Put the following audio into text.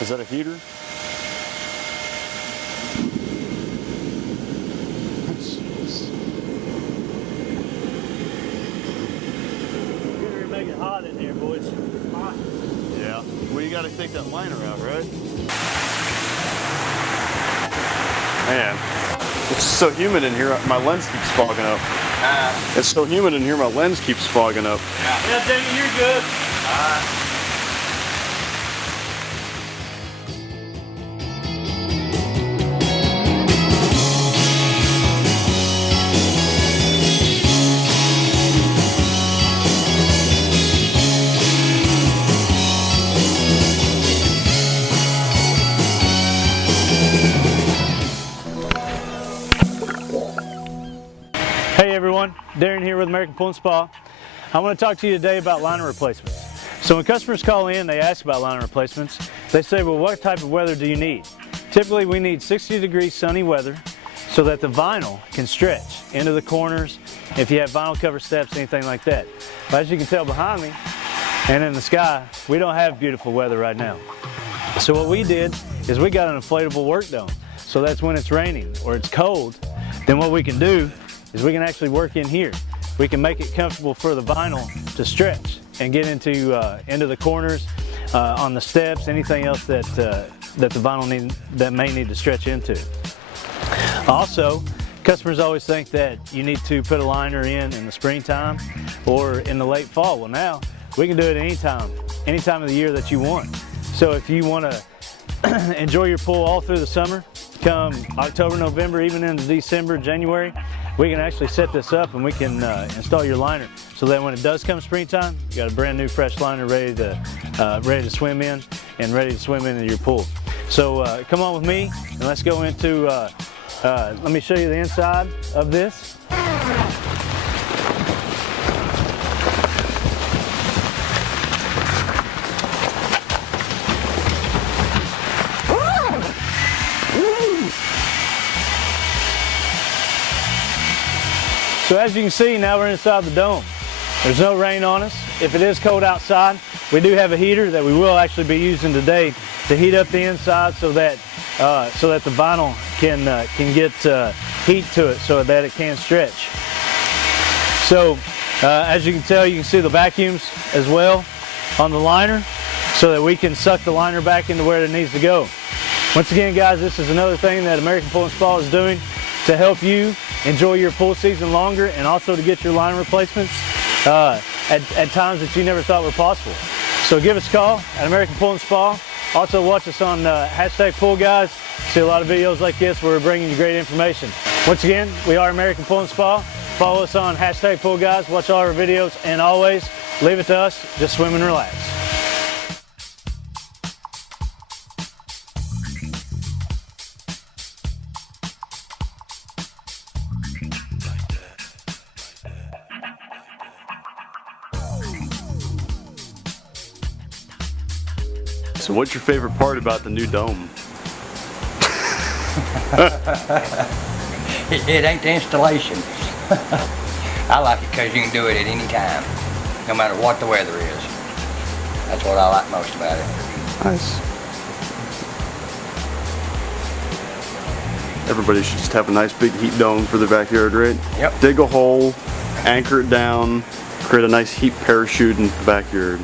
Is that a heater? You're gonna make it hot in here, boys. Hot. Yeah. Well, you got to take that liner out, right? Man, it's so humid in here. My lens keeps fogging up. It's so humid in here. My lens keeps fogging up. Yeah, Jamie, you're good. Hey everyone, Darren here with American Pool & Spa. I want to talk to you today about liner replacements. So when customers call in, they ask about liner replacements. They say, well, what type of weather do you need? Typically we need 60-degree sunny weather so that the vinyl can stretch into the corners if you have vinyl cover steps, anything like that. But as you can tell behind me and in the sky, we don't have beautiful weather right now. So what we did is we got an inflatable work dome. So that's when it's raining or it's cold, then what we can do is we can actually work in here. We can make it comfortable for the vinyl to stretch and get into the corners, on the steps, anything else that the vinyl may need to stretch into. Also, customers always think that you need to put a liner in the springtime or in the late fall. Well, now we can do it any time of the year that you want. So if you want to enjoy your pool all through the summer, come October, November, even into December, January, we can actually set this up and we can install your liner so that when it does come springtime, you got a brand new fresh liner ready to swim in and ready to swim into your pool. So come on with me and let's go into, let me show you the inside of this. So as you can see, now we're inside the dome. There's no rain on us. If it is cold outside, we do have a heater that we will actually be using today to heat up the inside so that the vinyl can get heat to it so that it can stretch. So as you can tell, you can see the vacuums as well on the liner so that we can suck the liner back into where it needs to go. Once again, guys, this is another thing that American Pool & Spa is doing to help you enjoy your pool season longer and also to get your liner replacements at times that you never thought were possible. So give us a call at American Pool & Spa. Also watch us on hashtag PoolGuys. See a lot of videos like this where we're bringing you great information. Once again, we are American Pool & Spa. Follow us on hashtag PoolGuys. Watch all our videos and always leave it to us. Just swim and relax. So what's your favorite part about the new dome? It ain't the installation. I like it because you can do it at any time, no matter what the weather is. That's what I like most about it. Nice. Everybody should just have a nice big heat dome for their backyard, right? Yep. Dig a hole, anchor it down, create a nice heat parachute in the backyard.